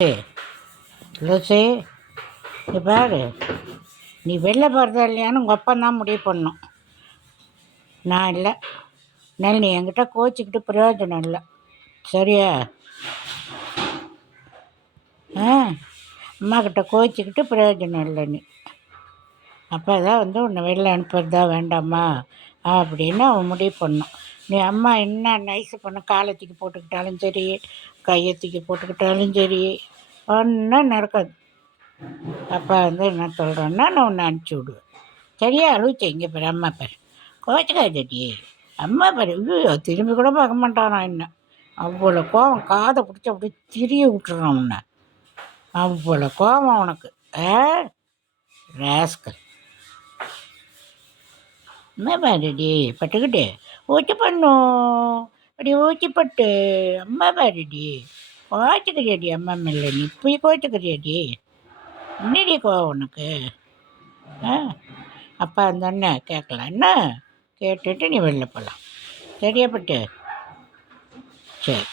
லூசு நீ பாரு. நீ வெளில போகிறதா இல்லையான்னு உங்கள் அப்பா தான் முடிவு பண்ணும் நான் இல்லை. அதனால் நீ என்கிட்ட கோச்சிக்கிட்டு பிரயோஜனம் இல்லை. சரியா? ஆ? அம்மாக்கிட்ட கோச்சிக்கிட்டு பிரயோஜனம் இல்லை நீ. அப்போ தான் வந்து உன்னை வெளில அனுப்புறதா வேண்டாமா? அப்படின்னு அவன் முடிவு பண்ணும் நீ அம்மா என்ன நைஸு பண்ண காலை தூக்கி போட்டுக்கிட்டாலும் சரி கையை தூக்கி போட்டுக்கிட்டாலும் சரி ஒன்றும் நடக்காது. அப்பா வந்து என்ன சொல்கிறேன்னா நான் ஒன்று அனுப்பிச்சி விடுவேன். சரியா? அழுச்சு இங்கே பேர் அம்மா பேர். கோச்சுக்காதடி அம்மா பேர் ஐயோ திரும்பி கூட பார்க்க மாட்டானா என்ன? அவ்வளோ கோவம். காதை பிடிச்ச அப்படியே திரிய விட்டுறான் உன்னை. அவ்வளோ கோவம் உனக்கு ஆ? ராஸ்கல். அம்மா பாருடி பட்டுக்கிட்டு ஊச்சி பண்ணும் அப்படி ஊச்சி பட்டு அம்மா பாருடி கோச்சுக்கிறியாடி அம்மா மேல நீ போய் கோச்சுக்கிறியாடி என்னடி கோவம் உனக்கு ஆ அப்பா அந்த கேட்கலாம் என்ன கேட்டுட்டு நீ வெளில போகலாம் சரியா பட்டு சரி